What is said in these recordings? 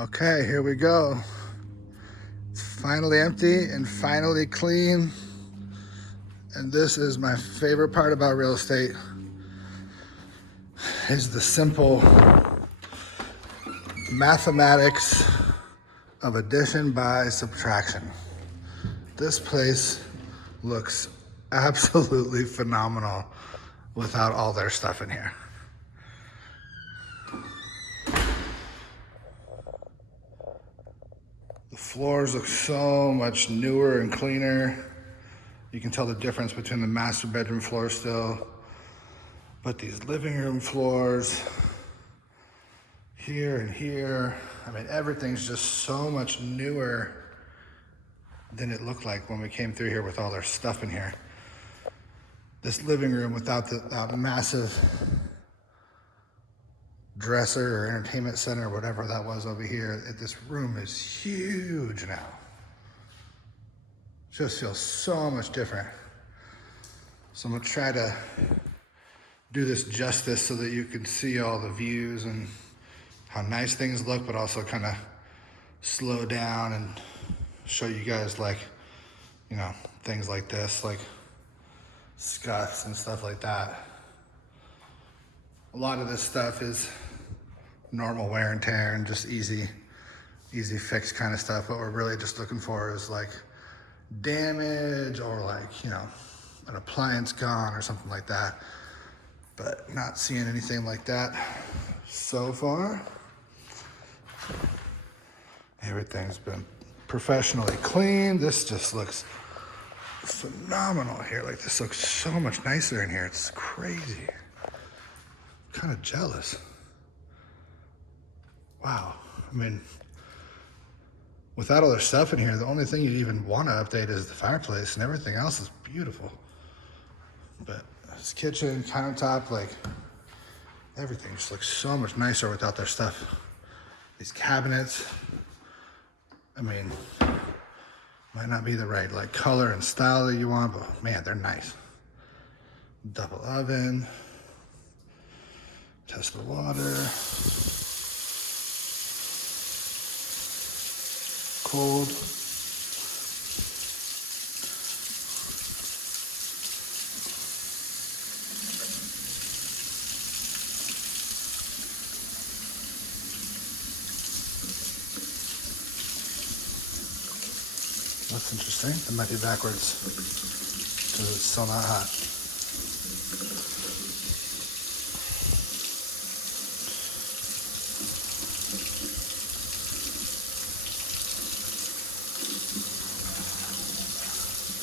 Okay, here we go. It's finally empty and finally clean. And this is my favorite part about real estate, is the simple mathematics of addition by subtraction. This place looks absolutely phenomenal without all their stuff in here. The floors look so much newer and cleaner. You can tell the difference between the master bedroom floor still. But these living room floors, here and here, I mean, everything's just so much newer than it looked like when we came through here with all their stuff in here. This living room without that massive dresser or entertainment center or whatever that was over here, this room is huge now. Just feels so much different. So I'm gonna try to do this justice so that you can see all the views and how nice things look, but also kind of slow down and show you guys, like, you know, things like this, like scuffs and stuff like that. A lot of this stuff is normal wear and tear and just easy fix kind of stuff. What we're really just looking for is like damage or, like, you know, an appliance gone or something like that. But not seeing anything like that so far. Everything's been professionally cleaned. This just looks phenomenal here. Like, this looks so much nicer in here. It's crazy. I'm kind of jealous. Wow. I mean, without all their stuff in here, the only thing you'd even want to update is the fireplace, and everything else is beautiful. But this kitchen, countertop, like, everything just looks so much nicer without their stuff. These cabinets, I mean, might not be the right, like, color and style that you want, but man, they're nice. Double oven, test the water, cold. That's interesting. That might be backwards because it's still not hot.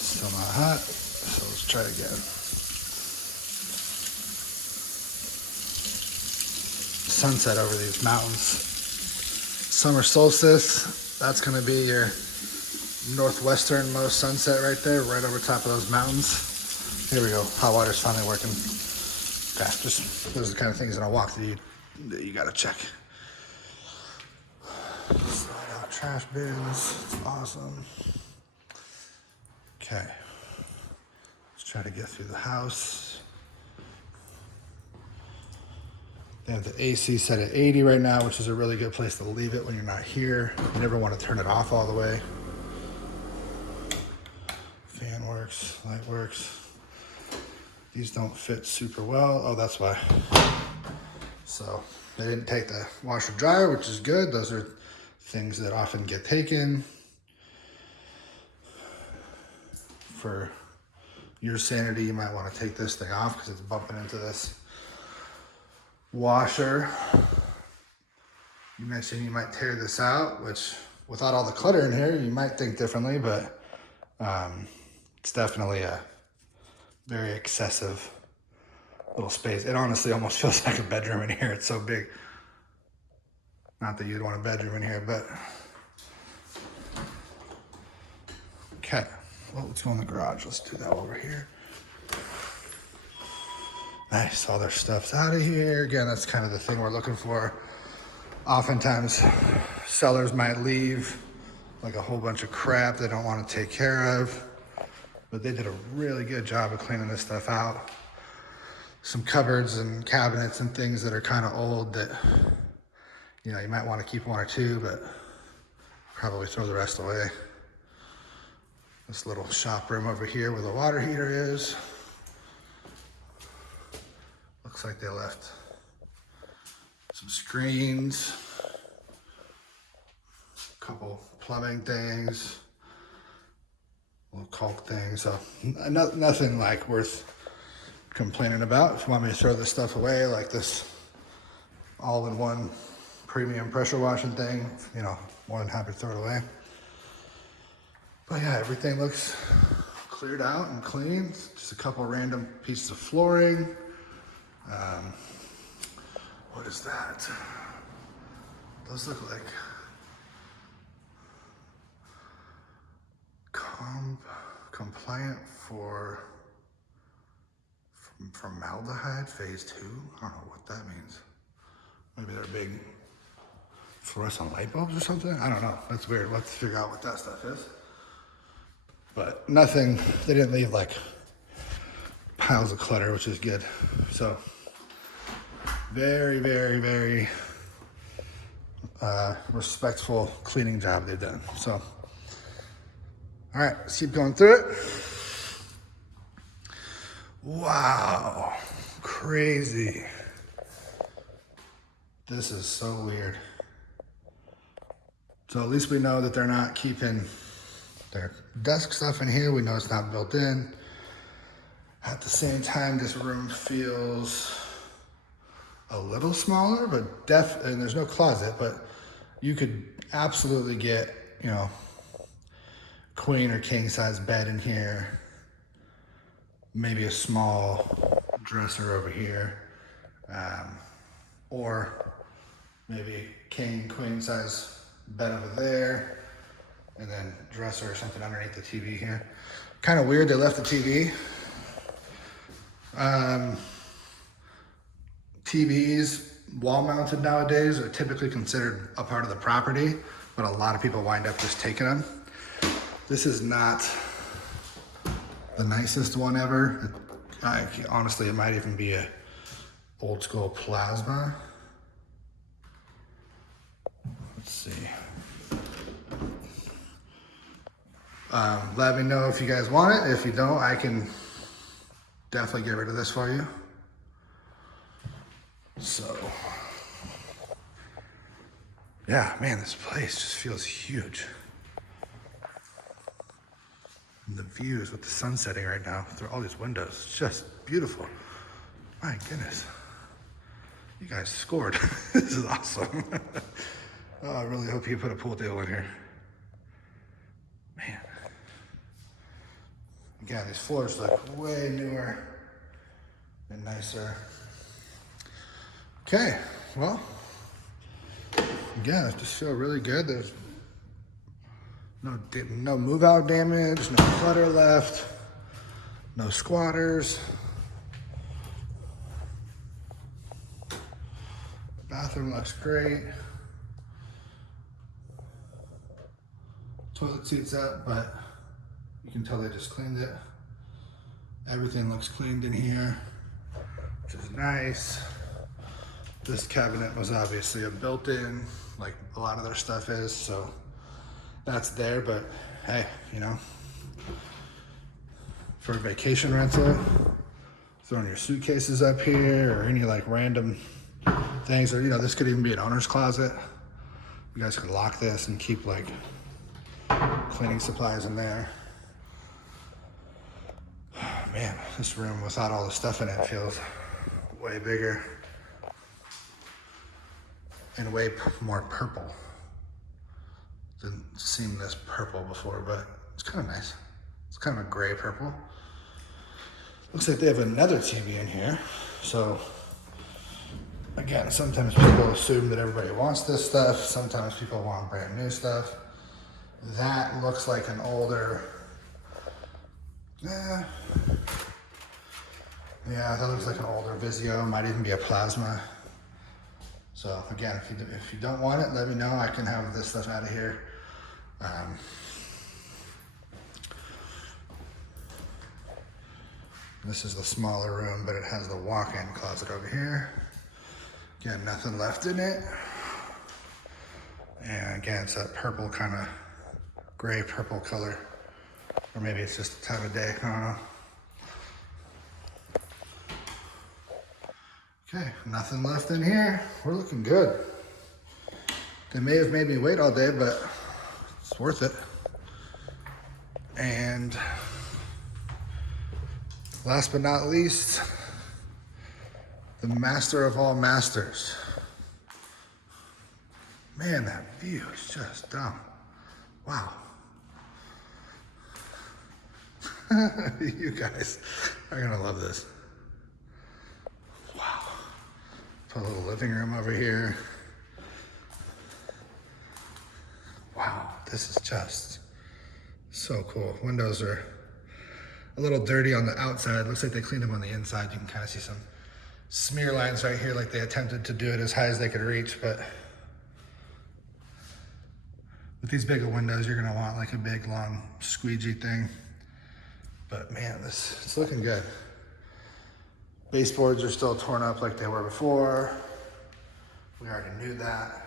Still not hot, so let's try it again. Sunset over these mountains. Summer solstice, that's gonna be your northwesternmost sunset right there, right over top of those mountains. Here we go. Hot water's finally working. Okay, just those are the kind of things that I'll walk through that you gotta check. Slide out trash bins. It's awesome. Okay. Let's try to get through the house. They have the AC set at 80 right now, which is a really good place to leave it when you're not here. You never want to turn it off all the way. Fan works, light works. These don't fit super well. Oh, that's why. So they didn't take the washer dryer, which is good. Those are things that often get taken. For your sanity, you might want to take this thing off because it's bumping into this washer. You mentioned you might tear this out, which without all the clutter in here, you might think differently, but it's definitely a very excessive little space. It honestly almost feels like a bedroom in here. It's so big. Not that you'd want a bedroom in here, but okay. Well, let's go in the garage. Let's do that while we're here. Nice, all their stuff's out of here. Again, that's kind of the thing we're looking for. Oftentimes, sellers might leave like a whole bunch of crap they don't want to take care of, but they did a really good job of cleaning this stuff out. Some cupboards and cabinets and things that are kind of old that You know, you might want to keep one or two, but probably throw the rest away. This little shop room over here where the water heater is. Looks like they left some screens, a couple plumbing things, little caulk things. So nothing like worth complaining about. If you want me to throw this stuff away, like this all-in-one premium pressure washing thing, you know, more than happy to throw it away. But yeah, everything looks cleared out and clean. Just a couple random pieces of flooring. What is that? Those look like compliant for formaldehyde phase 2. I don't know what that means. Maybe they're big fluorescent light bulbs or something. I don't know. That's weird. Let's figure out what that stuff is. But nothing. They didn't leave like piles of clutter, which is good. So very, very, very respectful cleaning job they've done. So, all right, let's keep going through it. Wow, crazy. This is so weird. So at least we know that they're not keeping their desk stuff in here. We know it's not built in. At the same time, this room feels a little smaller, but and there's no closet, but you could absolutely get, you know, queen or king size bed in here. Maybe a small dresser over here. Or maybe king, queen size bed over there. And then dresser or something underneath the TV here. Kind of weird they left the TV. TVs, wall mounted nowadays, are typically considered a part of the property, but a lot of people wind up just taking them. This is not the nicest one ever. Honestly, it might even be a old school plasma. Let's see. Let me know if you guys want it. If you don't, I can definitely get rid of this for you. So, yeah, man, this place just feels huge. And the views with the sun setting right now through all these windows, it's just beautiful. My goodness. You guys scored. This is awesome. Oh, I really hope you put a pool table in here. Man. Again, these floors look way newer and nicer. Okay, well, again, I just feel really good. There's no move out damage, no clutter left, no squatters. Bathroom looks great. Toilet seat's up, but you can tell they just cleaned it. Everything looks cleaned in here, which is nice. This cabinet was obviously a built-in, like a lot of their stuff is, so that's there, but hey, you know, for a vacation rental, throwing your suitcases up here or any like random things, or you know, this could even be an owner's closet. You guys could lock this and keep like cleaning supplies in there. Man, this room without all the stuff in it feels way bigger. And way more purple. Didn't seem this purple before, but it's kind of nice. It's kind of a gray purple. Looks like they have another TV in here. So again, sometimes people assume that everybody wants this stuff. Sometimes people want brand new stuff. That looks like an older, yeah, that looks like an older Vizio. Might even be a plasma. So again, if you don't want it, let me know. I can have this stuff out of here. This is the smaller room, but it has the walk-in closet over here. Again, nothing left in it. And again, it's that purple kind of gray purple color. Or maybe it's just the time of day, I don't know. Okay, nothing left in here. We're looking good. They may have made me wait all day, but it's worth it. And last but not least, the master of all masters. Man, that view is just dumb. Wow. You guys are gonna love this. Wow. Put a little living room over here. Wow, this is just so cool. Windows are a little dirty on the outside. Looks like they cleaned them on the inside. You can kind of see some smear lines right here, like they attempted to do it as high as they could reach, but with these bigger windows, you're gonna want like a big, long squeegee thing. But man, it's looking good. Baseboards are still torn up like they were before. We already knew that.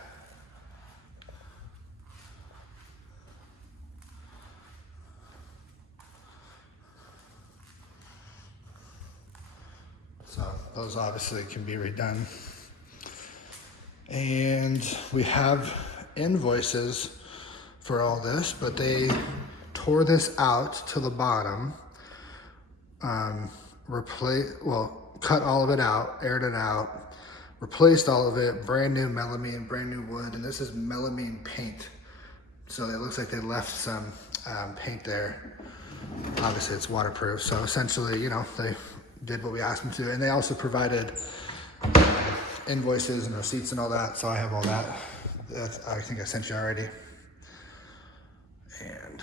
So those obviously can be redone. And we have invoices for all this, but they tore this out to the bottom, cut all of it out, aired it out, replaced all of it, brand new melamine, brand new wood, and this is melamine paint. So it looks like they left some paint there. Obviously it's waterproof, so essentially, you know, they did what we asked them to, and they also provided invoices and receipts and all that, so I have all that. I think I sent you already. And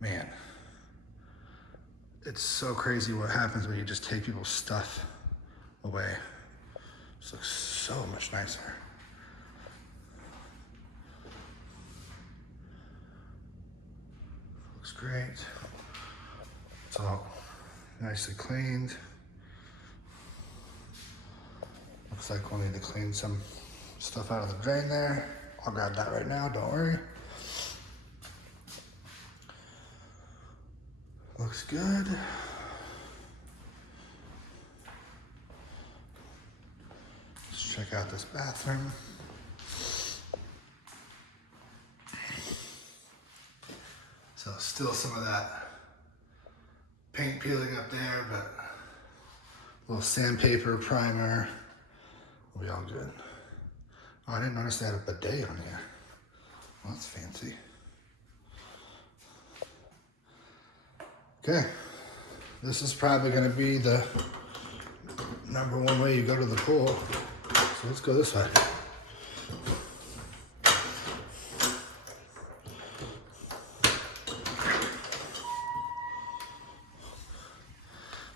man, it's so crazy what happens when you just take people's stuff away. This looks so much nicer. Looks great. It's all nicely cleaned. Looks like we'll need to clean some stuff out of the drain there. I'll grab that right now, don't worry. Looks good. Let's check out this bathroom. So still some of that paint peeling up there, but a little sandpaper, primer, we'll be all good. Oh, I didn't notice they had a bidet on here. Well, that's fancy. Okay, this is probably gonna be the #1 way you go to the pool. So let's go this way.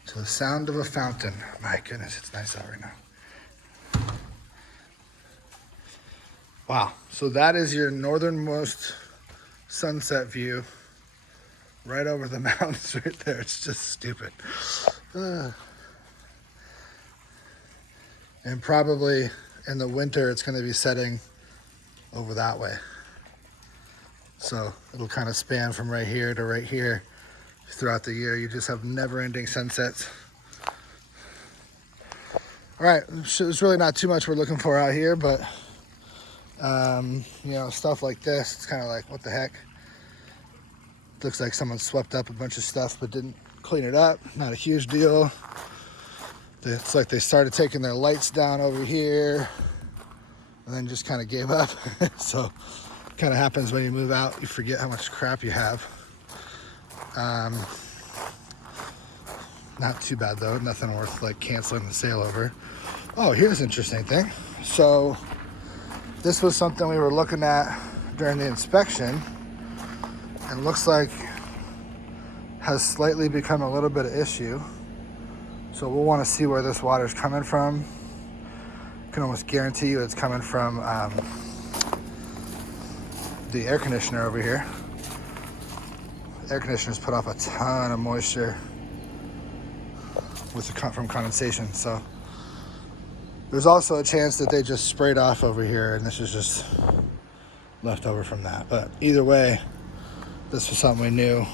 To the sound of a fountain. My goodness, it's nice out right now. Wow, so that is your northernmost sunset view right over the mountains right there. It's just stupid. And probably in the winter, it's gonna be setting over that way. So it'll kind of span from right here to right here throughout the year. You just have never-ending sunsets. All right, there's really not too much we're looking for out here, but you know, stuff like this, it's kind of like, what the heck? Looks like someone swept up a bunch of stuff but didn't clean it up. Not a huge deal. It's like they started taking their lights down over here and then just kind of gave up. So kind of happens when you move out. You forget how much crap you have. Not too bad though. Nothing worth like canceling the sale over. Oh, here's an interesting thing. So this was something we were looking at during the inspection, and looks like has slightly become a little bit of issue. So we'll want to see where this water is coming from. I can almost guarantee you it's coming from the air conditioner over here. The air conditioner's put off a ton of moisture from condensation. So There's also a chance that they just sprayed off over here and this is just left over from that. But either way, this was something we knew.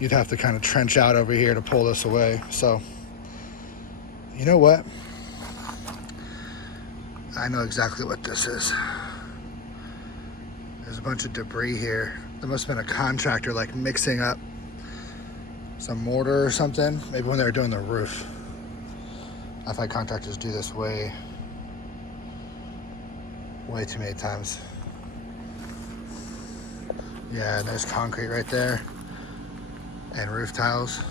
You'd have to kind of trench out over here to pull this away. So, you know what? I know exactly what this is. There's a bunch of debris here. There must have been a contractor like mixing up some mortar or something. Maybe when they were doing the roof. I've had contractors do this way too many times. Yeah, there's concrete right there and roof tiles.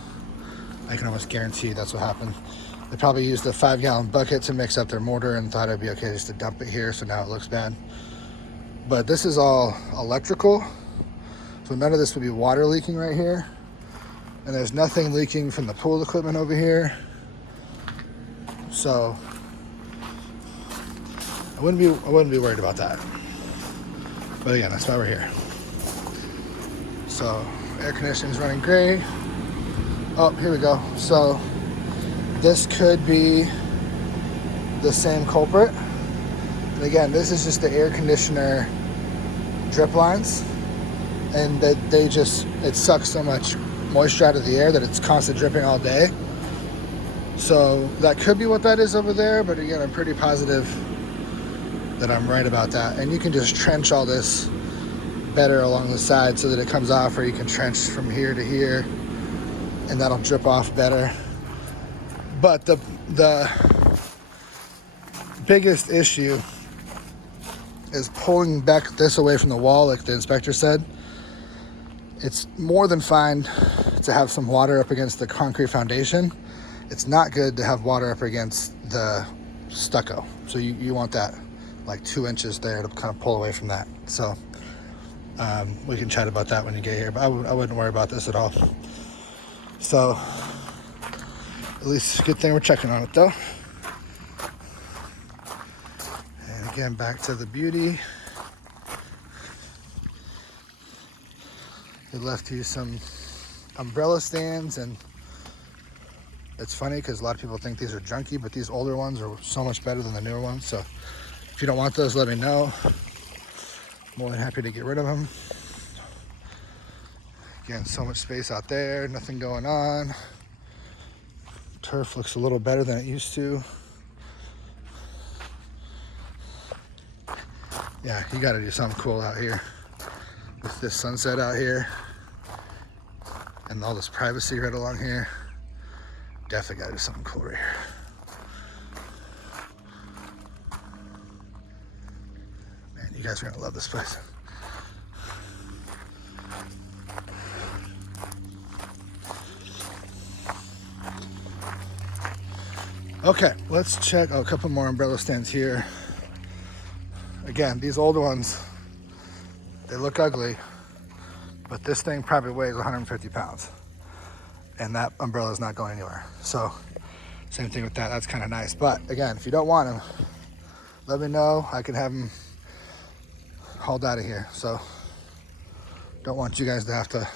I can almost guarantee that's what happened. They probably used a 5-gallon bucket to mix up their mortar and thought it'd be okay just to dump it here, so now it looks bad. But this is all electrical, so none of this would be water leaking right here. And there's nothing leaking from the pool equipment over here. So I wouldn't be worried about that. But again, that's why we're here. So air conditioning's running great. Oh, here we go. So this could be the same culprit. And again, this is just the air conditioner drip lines. And that it sucks so much moisture out of the air that it's constant dripping all day. So that could be what that is over there, but again, I'm pretty positive that I'm right about that. And you can just trench all this better along the side so that it comes off, or you can trench from here to here and that'll drip off better. But the biggest issue is pulling back this away from the wall, like the inspector said. It's more than fine to have some water up against the concrete foundation. It's not good to have water up against the stucco. So you want that like 2 inches there to kind of pull away from that. So we can chat about that when you get here, but I wouldn't worry about this at all. So at least good thing we're checking on it though. And again, back to the beauty. They left you some umbrella stands, and it's funny because a lot of people think these are junky, but these older ones are so much better than the newer ones. So if you don't want those, let me know. More than happy to get rid of them. Again, so much space out there, nothing going on. Turf looks a little better than it used to. Yeah, you got to do something cool out here with this sunset out here and all this privacy right along here. Definitely got to do something cool right here. Man, you guys are gonna love this place. Okay, let's check a couple more umbrella stands here. Again, these older ones, they look ugly, but this thing probably weighs 150 pounds. And that umbrella is not going anywhere. So, same thing with that, that's kind of nice. But again, if you don't want them, let me know. I can have them hauled out of here. So, don't want you guys to have to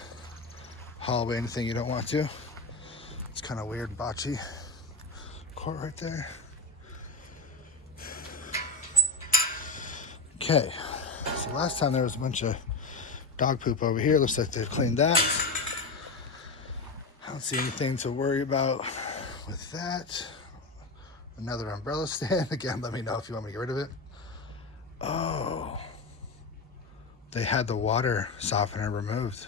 haul away anything you don't want to. It's kind of weird, bocce court right there. Okay, so last time there was a bunch of dog poop over here. Looks like they've cleaned that. I don't see anything to worry about with that. Another umbrella stand. Again, let me know if you want me to get rid of it. Oh, they had the water softener removed.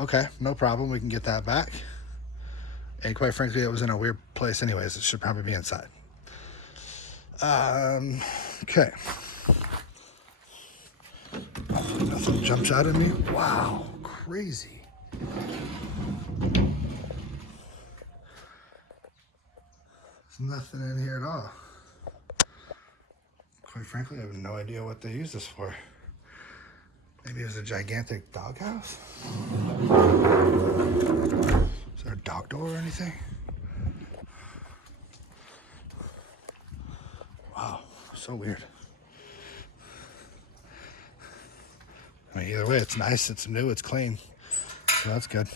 Okay, no problem. We can get that back. And quite frankly, it was in a weird place anyways. It should probably be inside. Okay. Nothing jumps out at me. Wow, crazy. There's nothing in here at all. Quite frankly, I have no idea what they use this for. Maybe it was a gigantic doghouse? Is there a dog door or anything? Wow, so weird. I mean, either way, it's nice, it's new, it's clean. So that's good.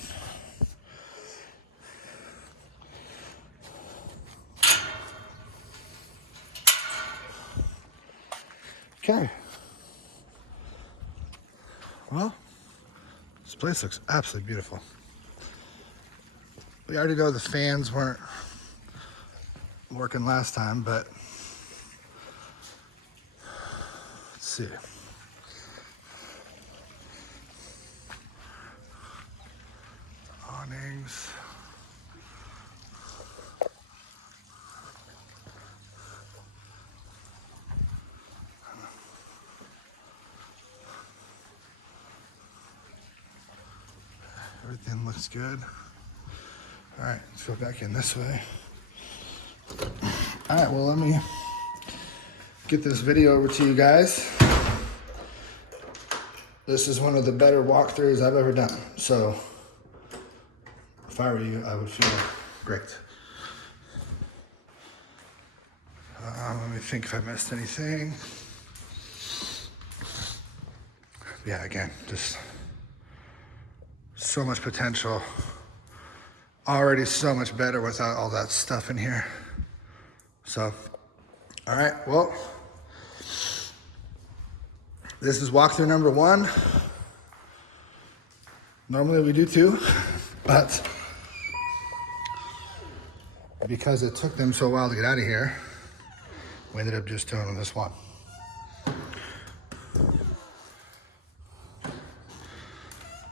Okay. Well, this place looks absolutely beautiful. We already know the fans weren't working last time, but let's see. Awnings. Everything looks good. All right, let's go back in this way. All right, well, let me get this video over to you guys. This is one of the better walkthroughs I've ever done. So if I were you, I would feel great. Let me think if I missed anything. Yeah, again, just so much potential. Already so much better without all that stuff in here. So, all right, well, this is walkthrough number 1. Normally we do 2, but because it took them so while to get out of here, we ended up just doing this one.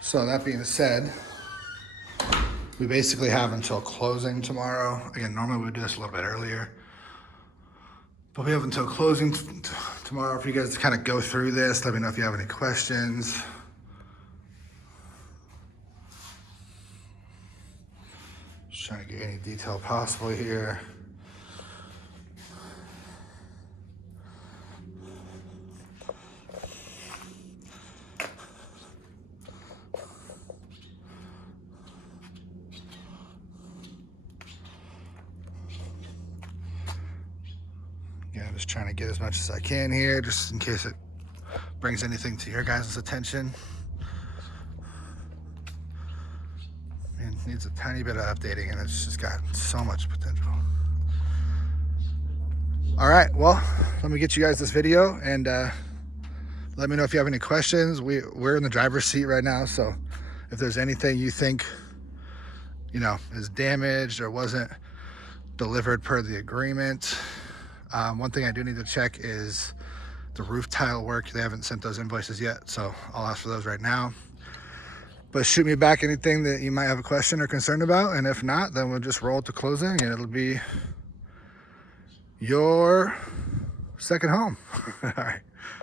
So that being said, we basically have until closing tomorrow. Again, normally we would do this a little bit earlier, but we have until closing tomorrow for you guys to kind of go through this. Let me know if you have any questions. Just trying to get any detail possible here. Yeah, I'm just trying to get as much as I can here, just in case it brings anything to your guys' attention. It needs a tiny bit of updating, and it's just got so much potential. All right, well, let me get you guys this video, and let me know if you have any questions. We're in the driver's seat right now, so if there's anything you think, you know, is damaged or wasn't delivered per the agreement. One thing I do need to check is the roof tile work. They haven't sent those invoices yet, so I'll ask for those right now. But shoot me back anything that you might have a question or concern about, and if not, then we'll just roll to closing, and it'll be your second home. All right.